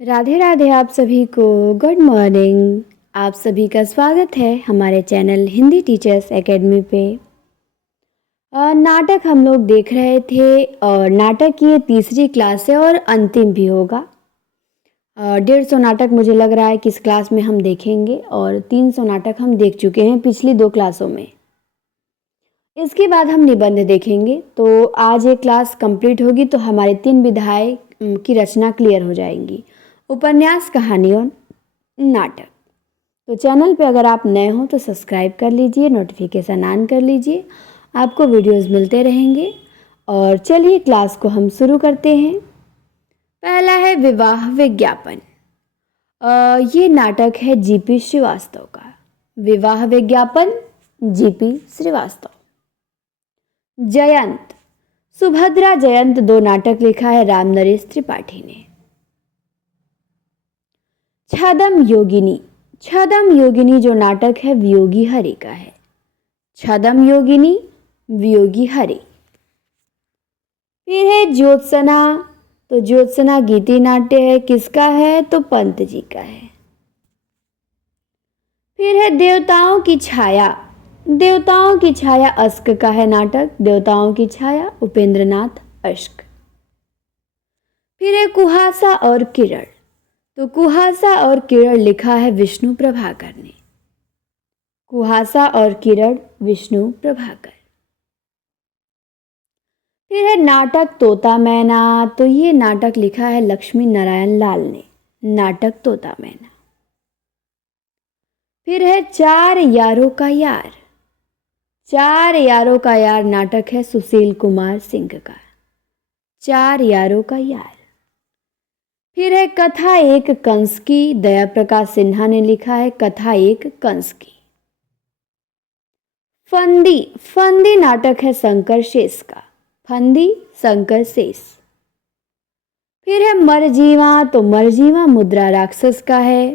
राधे राधे आप सभी को गुड मॉर्निंग। आप सभी का स्वागत है हमारे चैनल हिंदी टीचर्स एकेडमी पे। नाटक हम लोग देख रहे थे और नाटक की ये तीसरी क्लास है और अंतिम भी होगा। 150 नाटक मुझे लग रहा है कि इस क्लास में हम देखेंगे और 300 नाटक हम देख चुके हैं पिछली 2 क्लासों में। इसके बाद हम निबंध देखेंगे। तो आज ये क्लास कंप्लीट होगी तो हमारी 3 विधाएं की रचना क्लियर हो जाएंगी। उपन्यास, कहानी और नाटक। तो चैनल पे अगर आप नए हो तो सब्सक्राइब कर लीजिए, नोटिफिकेशन ऑन कर लीजिए, आपको वीडियोस मिलते रहेंगे। और चलिए क्लास को हम शुरू करते हैं। पहला है विवाह विज्ञापन। ये नाटक है जीपी श्रीवास्तव का। विवाह विज्ञापन, जीपी श्रीवास्तव। जयंत, सुभद्रा जयंत 2 नाटक लिखा है राम नरेश त्रिपाठी ने। छदम योगिनी, छदम योगिनी जो नाटक है वियोगी हरि का है। छदम योगिनी, वियोगी हरि। फिर है ज्योत्सना। तो ज्योत्सना गीति नाट्य है, किसका है? तो पंत जी का है। फिर है देवताओं की छाया। देवताओं की छाया अश्क का है नाटक। देवताओं की छाया, उपेंद्रनाथ अश्क। फिर है कुहासा और किरण। तो कुहासा और किरण लिखा है विष्णु प्रभाकर ने। कुहासा और किरण, विष्णु प्रभाकर। फिर है नाटक तोता मैना। तो ये नाटक लिखा है लक्ष्मी नारायण लाल ने। नाटक तोता मैना। फिर है चार यारों का यार। चार यारों का यार नाटक है सुशील कुमार सिंह का। चार यारों का यार। फिर है कथा एक कंस की। दया प्रकाश सिन्हा ने लिखा है कथा एक कंस की। फंदी, फंदी नाटक है शंकर शेष का। फंदी, शंकर शेष। फिर है मरजीवा। तो मरजीवा मुद्रा राक्षस का है।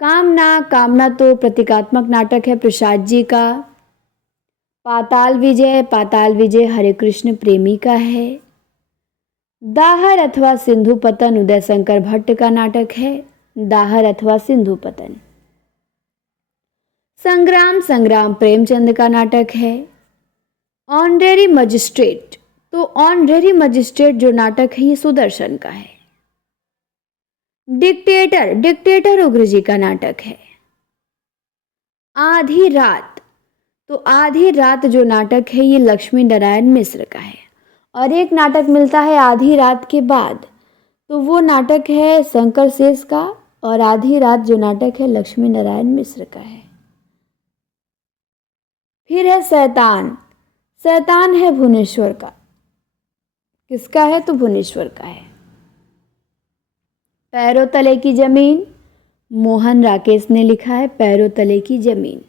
कामना, कामना तो प्रतीकात्मक नाटक है प्रसाद जी का। पाताल विजय, पाताल विजय हरे कृष्ण प्रेमी का है। दाहर अथवा सिंधु पतन उदय शंकर भट्ट का नाटक है। दाहर अथवा सिंधु पतन। संग्राम, संग्राम प्रेमचंद का नाटक है। Honorary magistrate. तो ऑनरेरी मजिस्ट्रेट जो नाटक है ये सुदर्शन का है। डिक्टेटर, डिक्टेटर उग्र जी का नाटक है। आधी रात। तो आधी रात जो नाटक है ये लक्ष्मी नारायण मिश्र का है। और एक नाटक मिलता है आधी रात के बाद, तो वो नाटक है शंकर शेष का। और आधी रात जो नाटक है लक्ष्मी नारायण मिश्र का है। फिर है शैतान। शैतान है भुवनेश्वर का। किसका है? तो भुवनेश्वर का है। पैरों तले की जमीन, मोहन राकेश ने लिखा है पैरों तले की जमीन।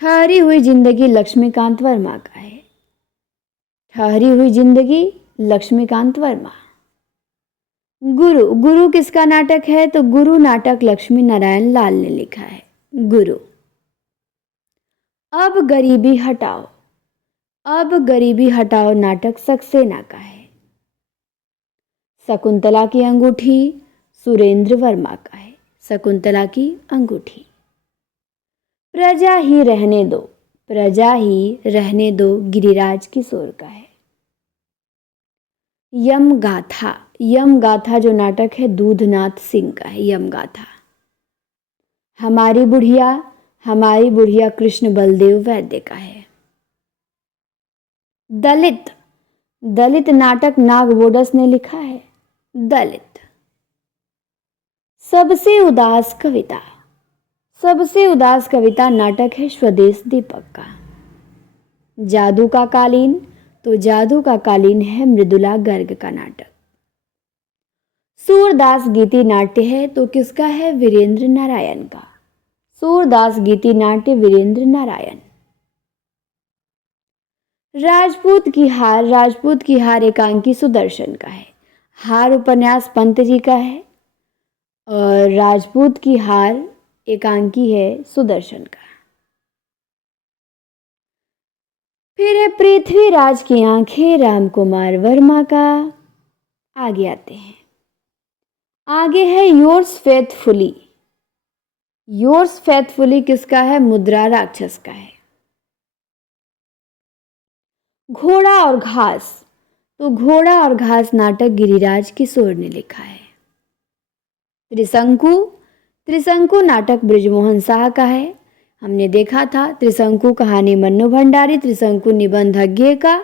ठहरी हुई जिंदगी लक्ष्मीकांत वर्मा का है। ठहरी हुई जिंदगी लक्ष्मीकांत वर्मा। गुरु, गुरु किसका नाटक है? तो गुरु नाटक लक्ष्मी नारायण लाल ने लिखा है। गुरु। अब गरीबी हटाओ। अब गरीबी हटाओ नाटक सक्सेना का है। शकुंतला की अंगूठी सुरेंद्र वर्मा का है। शकुंतला की अंगूठी। प्रजा ही रहने दो। प्रजा ही रहने दो गिरिराज किशोर का है। यम गाथा, यम गाथा जो नाटक है दूधनाथ सिंह का है। यम गाथा। हमारी बुढ़िया, हमारी बुढ़िया कृष्ण बलदेव वैद्य का है। दलित, दलित नाटक नाग वोडस ने लिखा है। दलित। सबसे उदास कविता, सबसे उदास कविता नाटक है स्वदेश दीपक का। जादू का कालीन। तो जादू का कालीन है मृदुला गर्ग का नाटक। सूरदास गीति नाट्य है तो किसका है? वीरेंद्र नारायण का। सूरदास गीति नाट्य वीरेंद्र नारायण। राजपूत की हार, राजपूत की हार एकांकी सुदर्शन का है। हार उपन्यास पंत जी का है और राजपूत की हार एकांकी है सुदर्शन का। फिर है पृथ्वीराज की आंखें राम कुमार वर्मा का। आगे आते हैं। आगे है योर्स फेथफुली। योर्स फेथफुली किसका है? मुद्रा राक्षस का है। घोड़ा और घास, तो घोड़ा और घास नाटक गिरिराज किशोर ने लिखा है। त्रिशंकु, त्रिशंकु नाटक बृजमोहन शाह का है। हमने देखा था त्रिशंकु कहानी मन्नू भंडारी, त्रिशंकु निबंधज्ञ का,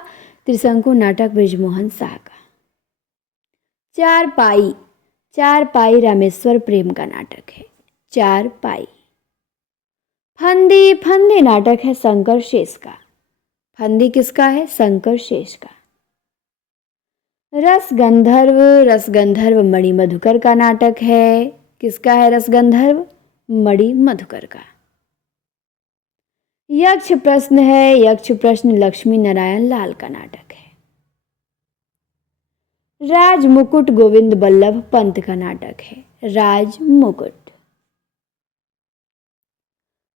त्रिशंकु नाटक बृजमोहन शाह का। चार पाई, चार पाई रामेश्वर प्रेम का नाटक है। चार पाई। फंदी, फंदी नाटक है शंकर शेष का। फंदी किसका है? शंकर शेष का। रसगंधर्व, रसगंधर्व मणि मधुकर का नाटक है। किसका है रसगंधर्व? मणि मधुकर का। यक्ष प्रश्न है, यक्ष प्रश्न लक्ष्मी नारायण लाल का नाटक है। राज मुकुट गोविंद बल्लभ पंत का नाटक है। राज मुकुट।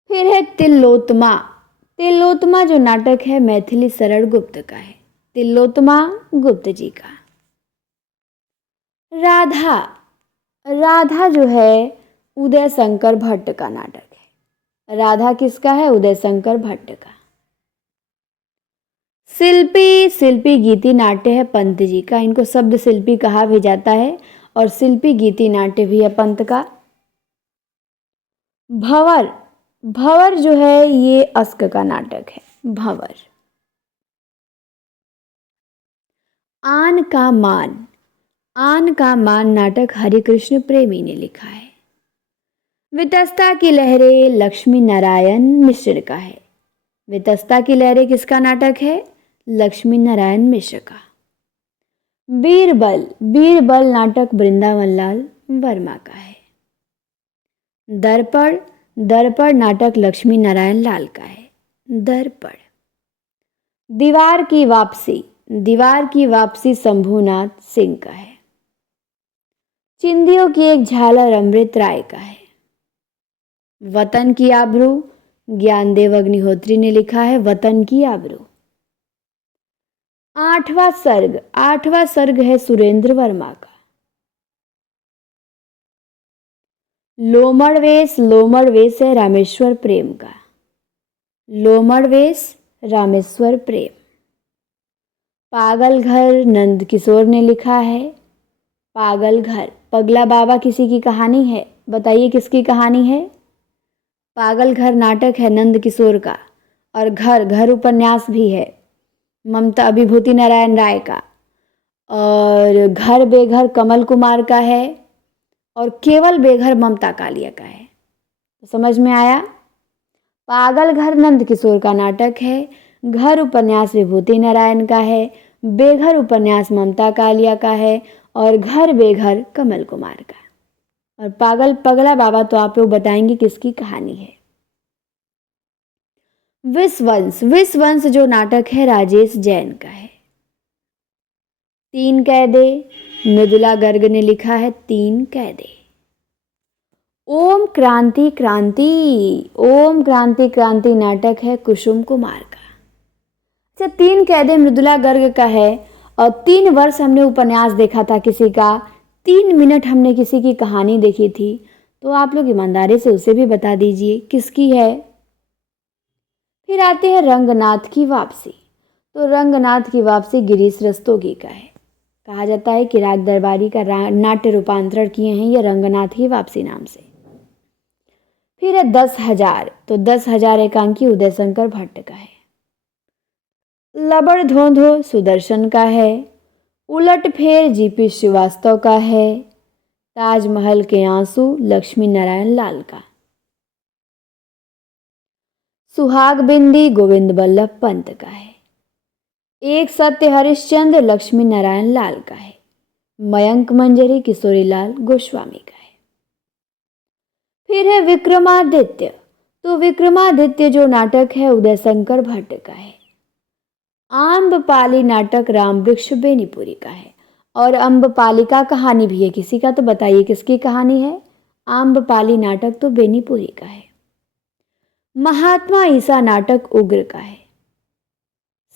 फिर है तिलोत्तमा। तिलोत्तमा जो नाटक है मैथिली शरण गुप्त का है। तिलोत्तमा गुप्त जी का। राधा, राधा जो है उदय शंकर भट्ट का नाटक है। राधा किसका है? उदय शंकर भट्ट का। शिल्पी, शिल्पी गीति नाट्य है पंत जी का। इनको शब्द शिल्पी कहा भी जाता है और शिल्पी गीति नाट्य भी है पंत का। भंवर, भंवर जो है ये अस्क का नाटक है। भंवर। आन का मान, आन का मान नाटक हरिकृष्ण प्रेमी ने लिखा है। वितस्ता की लहरें लक्ष्मी नारायण मिश्र का है। वितस्ता की लहरें किसका नाटक है? लक्ष्मी नारायण मिश्र का। बीरबल, बीरबल नाटक वृंदावन लाल वर्मा का है। दर्पण, दर्पण नाटक लक्ष्मी नारायण लाल का है। दर्पण। दीवार की वापसी, दीवार की वापसी शंभुनाथ सिंह का है। चिंदियों की एक झालर अमृत राय का है। वतन की आबरू ज्ञानदेव अग्निहोत्री ने लिखा है। वतन की आबरू। आठवां सर्ग, आठवां सर्ग है सुरेंद्र वर्मा का। लोमड़ वेश, लोमड़ वेश है रामेश्वर प्रेम का। लोमड़ वेश रामेश्वर प्रेम। पागल घर नंद किशोर ने लिखा है। पागल घर, पगला बाबा किसी की कहानी है? बताइए किसकी कहानी है? पागल घर नाटक है नंद किशोर का। और घर, घर उपन्यास भी है ममता विभूति नारायण राय का। और घर बेघर कमल कुमार का है। और केवल बेघर ममता कालिया का है। तो समझ में आया? पागल घर नंद किशोर का नाटक है। घर उपन्यास विभूति नारायण का है। बेघर उपन्यास ममता कालिया का है। और घर बेघर कमल कुमार का। और पागल पगला बाबा तो आप लोग बताएंगे किसकी कहानी है। विषवंश, विषवंश जो नाटक है राजेश जैन का है। तीन कैदे मृदुला गर्ग ने लिखा है। तीन कैदे। ओम क्रांति क्रांति, ओम क्रांति क्रांति नाटक है कुसुम कुमार का। अच्छा, तीन कैदे मृदुला गर्ग का है। और 3 वर्ष हमने उपन्यास देखा था किसी का। 3 मिनट हमने किसी की कहानी देखी थी। तो आप लोग ईमानदारी से उसे भी बता दीजिए किसकी है। फिर आते हैं रंगनाथ की वापसी। तो रंगनाथ की वापसी गिरीश रस्तोगी का है। कहा जाता है कि राग दरबारी का नाट्य रूपांतरण किए हैं ये रंगनाथ की वापसी नाम से। फिर है 10,000। तो 10,000 एकांकी उदय शंकर भट्ट का है। लबड़ धोंधो सुदर्शन का है। उलट फेर जीपी श्रीवास्तव का है। ताजमहल के आंसू लक्ष्मी नारायण लाल का। सुहाग बिंदी गोविंद बल्लभ पंत का है। एक सत्य हरिश्चंद्र लक्ष्मी नारायण लाल का है। मयंक मंजरी किशोरीलाल गोस्वामी का है। फिर है विक्रमादित्य। तो विक्रमादित्य जो नाटक है उदय शंकर भट्ट का है। आम्रपाली नाटक रामवृक्ष बेनीपुरी का है। और अम्बपाली का कहानी भी है किसी का। तो बताइए किसकी कहानी है? आम्रपाली नाटक तो बेनीपुरी का है। महात्मा ईसा नाटक उग्र का है।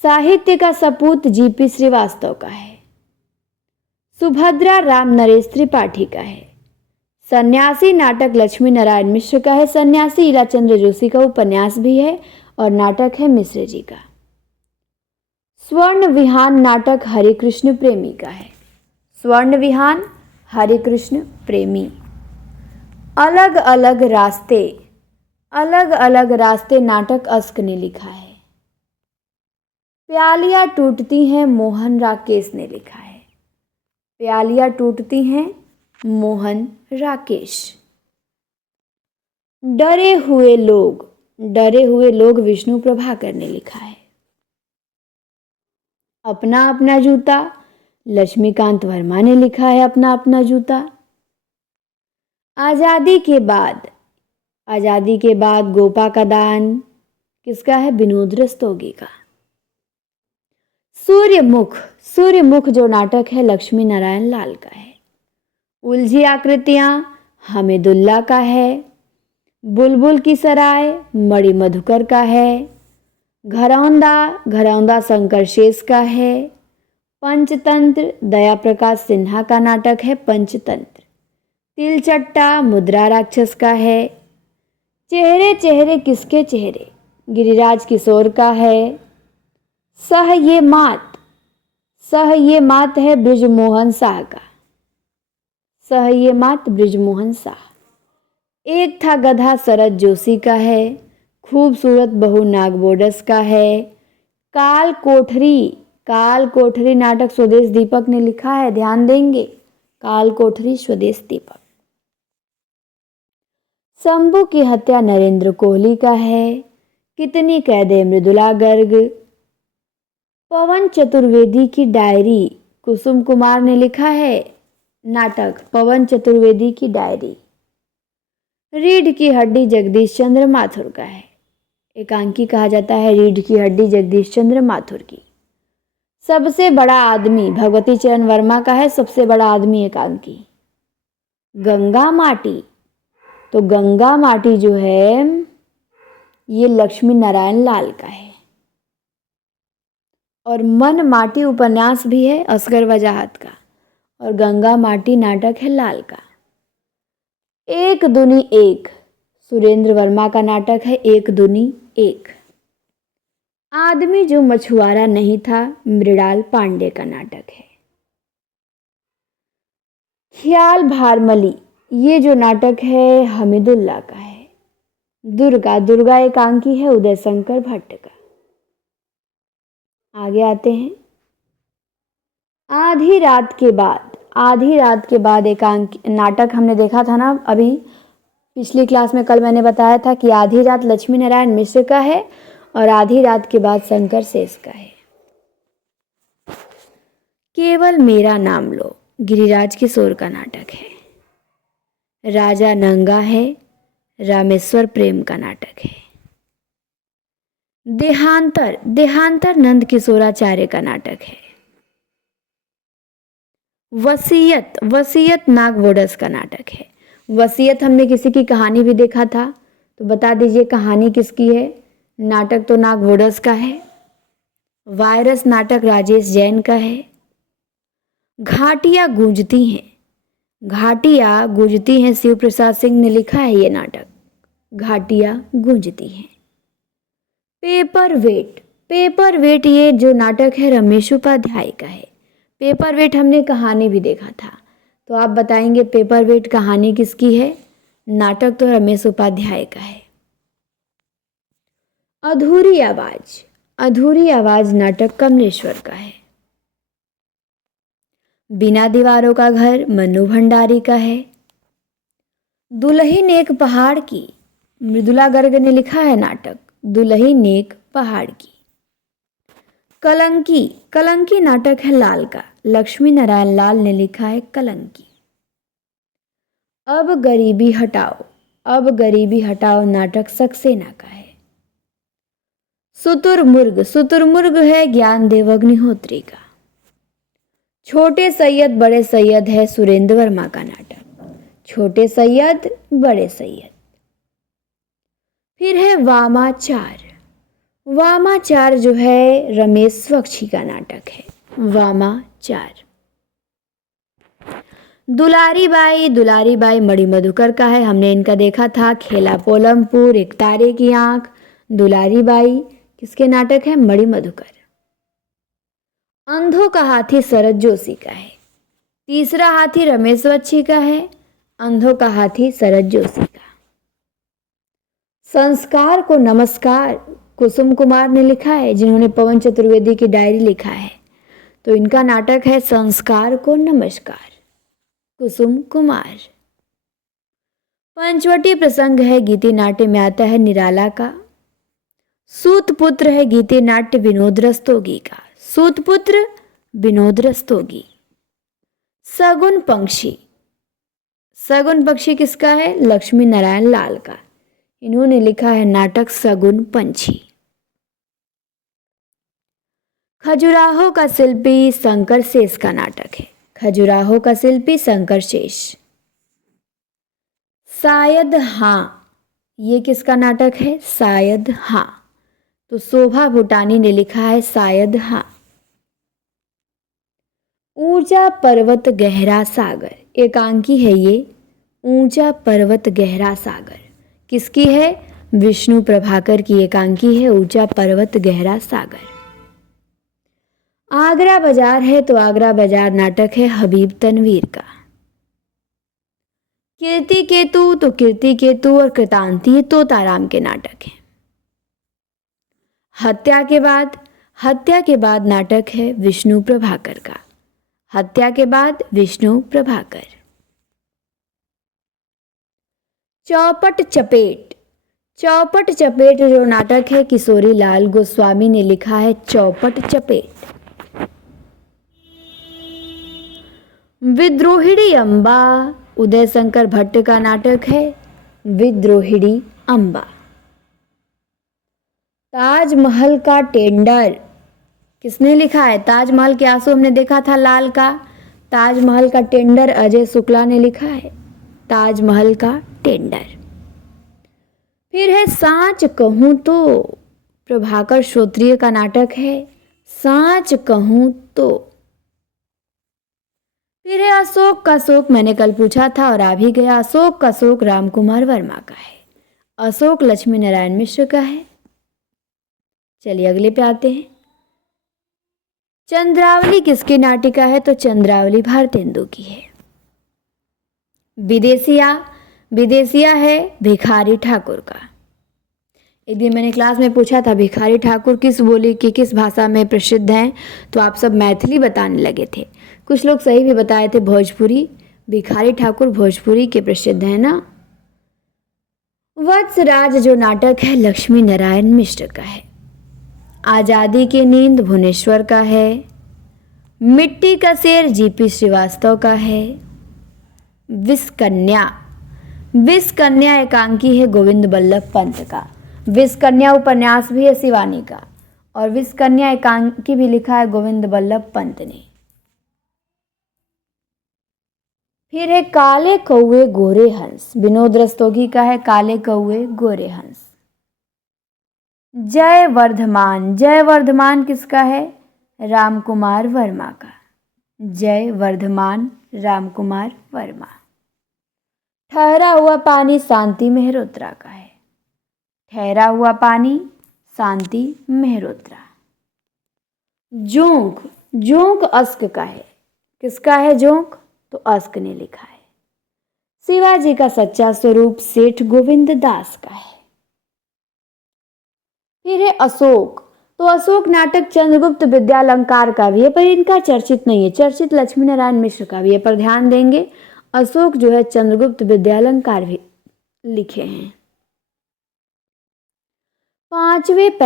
साहित्य का सपूत जीपी श्रीवास्तव का है। सुभद्रा राम नरेश त्रिपाठी का है। सन्यासी नाटक लक्ष्मी नारायण मिश्र का है। सन्यासी ईलाचंद्र जोशी का उपन्यास भी है और नाटक है मिश्र जी का। स्वर्ण विहान नाटक हरे कृष्ण प्रेमी का है। स्वर्ण विहान हरे कृष्ण प्रेमी। अलग अलग रास्ते नाटक अस्क ने लिखा है। प्यालियां टूटती हैं मोहन राकेश ने लिखा है। प्यालियां टूटती हैं मोहन राकेश। डरे हुए लोग विष्णु प्रभाकर ने लिखा है। अपना अपना जूता लक्ष्मीकांत वर्मा ने लिखा है। अपना अपना जूता। आजादी के बाद गोपा का दान किसका है? विनोद रस्तोगी का। सूर्यमुख जो नाटक है लक्ष्मी नारायण लाल का है। उलझी आकृतियां हमीदुल्ला का है। बुलबुल की सराय मणि मधुकर का है। घरौंदा शंकर शेष का है। पंचतंत्र दया प्रकाश सिन्हा का नाटक है पंचतंत्र। तिलचट्टा मुद्रा राक्षस का है। चेहरे चेहरे किसके चेहरे गिरिराज किशोर का है। सह ये मात है बृजमोहन शाह का। सह ये मात बृजमोहन शाह। एक था गधा शरद जोशी का है। खूबसूरत बहू नागबोडस का है। काल कोठरी नाटक स्वदेश दीपक ने लिखा है। ध्यान देंगे, काल कोठरी स्वदेश दीपक। शंभू की हत्या नरेंद्र कोहली का है। कितनी कैदे मृदुला गर्ग। पवन चतुर्वेदी की डायरी कुसुम कुमार ने लिखा है। नाटक पवन चतुर्वेदी की डायरी। रीढ़ की हड्डी जगदीश चंद्र माथुर का है। एकांकी कहा जाता है रीढ़ की हड्डी जगदीश चंद्र माथुर की। सबसे बड़ा आदमी भगवती चरण वर्मा का है। सबसे बड़ा आदमी एकांकी। गंगा माटी, तो गंगा माटी जो है ये लक्ष्मी नारायण लाल का है। और मन माटी उपन्यास भी है असगर वजाहत का। और गंगा माटी नाटक है लाल का। एक दूनी एक सुरेंद्र वर्मा का नाटक है। एक दूनी एक। आदमी जो मछुआरा नहीं था मृणाल पांडे का नाटक है। ख्याल भारमली ये जो नाटक है हमीदुल्ला का है। दुर्गा एकांकी है उदय शंकर भट्ट का। आगे आते हैं। आधी रात के बाद एकांक नाटक हमने देखा था ना अभी पिछली क्लास में। कल मैंने बताया था कि आधी रात लक्ष्मी नारायण मिश्र का है और आधी रात के बाद शंकर शेष का है। केवल मेरा नाम लो गिरिराज किशोर का नाटक है। राजा नंगा है रामेश्वर प्रेम का नाटक है। देहांतर नंद किशोराचार्य का नाटक है। वसीयत नागबोडस का नाटक है। वसीयत हमने किसी की कहानी भी देखा था, तो बता दीजिए कहानी किसकी है। नाटक तो नागबोडस का है। वायरस नाटक राजेश जैन का है। घाटियां गूंजती हैं शिव प्रसाद सिंह ने लिखा है ये नाटक। घाटियां गूंजती हैं। पेपर वेट ये जो नाटक है रमेश उपाध्याय का है। पेपर वेट हमने कहानी भी देखा था, तो आप बताएंगे पेपर वेट कहानी किसकी है। नाटक तो रमेश उपाध्याय का है। अधूरी आवाज नाटक कमलेश्वर का है। बिना दीवारों का घर मन्नू भंडारी का है। दुल्हन एक पहाड़ की मृदुला गर्ग ने लिखा है नाटक। दुल्हन एक पहाड़ की। कलंकी नाटक है लाल का। लक्ष्मी नारायण लाल ने लिखा है कलंकी। अब गरीबी हटाओ नाटक सक्सेना का है। शुतुरमुर्ग है ज्ञानदेव अग्निहोत्री का। छोटे सैयद बड़े सैयद है सुरेंद्र वर्मा का नाटक। छोटे सैयद बड़े सैयद। फिर है वामाचार जो है रमेश बख्शी का नाटक है। वामाचार। दुलारी बाई मणि मधुकर का है, हमने इनका देखा था खेला पोलमपुर, एक तारे की आंख। दुलारी बाई किसके नाटक है? मणि मधुकर। अंधों का हाथी शरद जोशी का है। तीसरा हाथी रमेश बच्ची का है, अंधों का हाथी शरद जोशी का। संस्कार को नमस्कार कुसुम कुमार ने लिखा है, जिन्होंने पवन चतुर्वेदी की डायरी लिखा है, तो इनका नाटक है संस्कार को नमस्कार, कुसुम कुमार। पंचवटी प्रसंग है गीति नाट्य में आता है निराला का। सूतपुत्र है गीति नाट्य विनोद रस्तोगी का, सूतपुत्र विनोद रस्तोगी। सगुन पक्षी किसका है? लक्ष्मी नारायण लाल का, इन्होंने लिखा है नाटक सगुन पंछी। खजुराहो का शिल्पी शंकर शेष का नाटक है, खजुराहो का शिल्पी शंकर शेष। शायद हाँ, ये किसका नाटक है? शायद हाँ, तो शोभा भूटानी ने लिखा है शायद हाँ। ऊंचा पर्वत गहरा सागर, एकांकी है ये। ऊंचा पर्वत गहरा सागर किसकी है? विष्णु प्रभाकर की एकांकी है ऊंचा पर्वत गहरा सागर। आगरा बाजार है, तो आगरा बाजार नाटक है हबीब तनवीर का। कीर्ति केतु, तो कीर्ति केतु और कृतांती तोताराम के नाटक हैं। हत्या के बाद नाटक है विष्णु प्रभाकर का, हत्या के बाद विष्णु प्रभाकर। चौपट चपेट जो नाटक है किशोरी लाल गोस्वामी ने लिखा है चौपट चपेट। विद्रोहिणी अम्बा उदय शंकर भट्ट का नाटक है विद्रोहिणी अम्बा। ताजमहल का टेंडर किसने लिखा है? ताजमहल के आंसू हमने देखा था लाल का, ताजमहल का टेंडर अजय शुक्ला ने लिखा है ताजमहल का टेंडर। फिर है सांच कहूं तो, प्रभाकर श्रोत्रिय का नाटक है सांच कहूं तो। फिर है अशोक का शोक, मैंने कल पूछा था और आ भी गया, अशोक का शोक रामकुमार वर्मा का है, अशोक लक्ष्मी नारायण मिश्र का है। चलिए अगले पे आते हैं। चंद्रावली किसकी नाटिका है? तो चंद्रावली भारतेंदु की है। विदेशिया है भिखारी ठाकुर का। एक दिन मैंने क्लास में पूछा था भिखारी ठाकुर किस बोली की, किस भाषा में प्रसिद्ध हैं, तो आप सब मैथिली बताने लगे थे। कुछ लोग सही भी बताए थे भोजपुरी, भिखारी ठाकुर भोजपुरी के प्रसिद्ध है ना। वत्सराज जो नाटक है लक्ष्मी नारायण मिश्र का है। आजादी की नींद भुवनेश्वर का है। मिट्टी का शेर जीपी श्रीवास्तव का है। विषकन्या एकांकी है गोविंद बल्लभ पंत का। विषकन्या उपन्यास भी है शिवानी का, और विषकन्या एकांकी भी लिखा है गोविंद बल्लभ पंत ने। फिर है काले कौए गोरे हंस, विनोद रस्तोगी का है काले कौए गोरे हंस। जय वर्धमान किसका है? रामकुमार वर्मा का। जय वर्धमान रामकुमार वर्मा। ठहरा हुआ पानी शांति मेहरोत्रा का है। ठहरा हुआ पानी शांति मेहरोत्रा। जोंक अस्क का है। किसका है जोंक? तो अस्क ने लिखा है। शिवाजी का सच्चा स्वरूप सेठ गोविंद दास का है। फिर है अशोक, तो अशोक नाटक चंद्रगुप्त विद्यालंकार का भी है, पर इनका चर्चित नहीं है, चर्चित लक्ष्मी नारायण मिश्र का भी है, पर ध्यान देंगे अशोक जो है चंद्रगुप्त विद्यालंकार भी लिखे हैं। पांचवें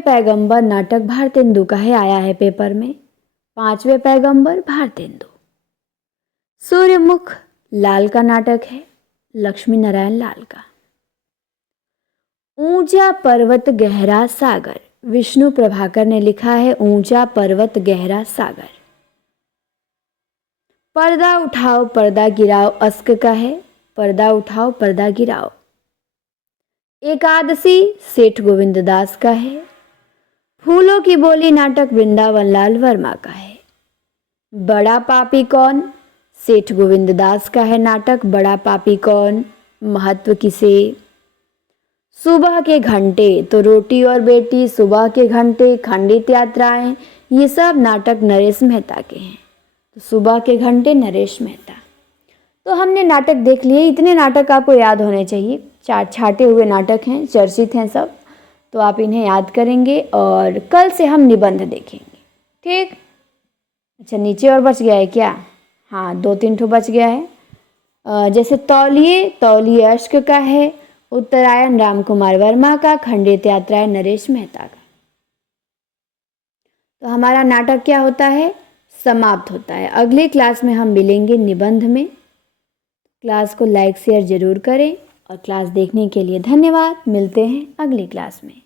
पैगंबर नाटक भारतेंदु का है, आया है पेपर में। पांचवें पैगंबर भारतेंदु। सूर्यमुख लाल का नाटक है, लक्ष्मी नारायण लाल का। ऊंचा पर्वत गहरा सागर, विष्णु प्रभाकर ने लिखा है ऊंचा पर्वत गहरा सागर। पर्दा उठाओ पर्दा गिराओ अस्क का है, पर्दा उठाओ पर्दा गिराओ। एकादशी सेठ गोविंद दास का है। फूलों की बोली नाटक वृंदावन लाल वर्मा का है। बड़ा पापी कौन, सेठ गोविंददास का है नाटक बड़ा पापी कौन, महत्व किसे। सुबह के घंटे, तो रोटी और बेटी, सुबह के घंटे, खंडित यात्राएं, ये सब नाटक नरेश मेहता के हैं। तो सुबह के घंटे नरेश मेहता। तो हमने नाटक देख लिए, इतने नाटक आपको याद होने चाहिए, चार छाटे हुए नाटक हैं, चर्चित हैं सब, तो आप इन्हें याद करेंगे और कल से हम निबंध देखेंगे। ठीक, अच्छा नीचे और बच गया है क्या? हाँ 2-3 ठो बच गया है। जैसे तौलिए, तौलिए अश्क का है, उत्तरायण राम कुमार वर्मा का, खंडित यात्राएं नरेश मेहता का। तो हमारा नाटक क्या होता है, समाप्त होता है। अगले क्लास में हम मिलेंगे निबंध में। क्लास को लाइक शेयर जरूर करें और क्लास देखने के लिए धन्यवाद। मिलते हैं अगली क्लास में।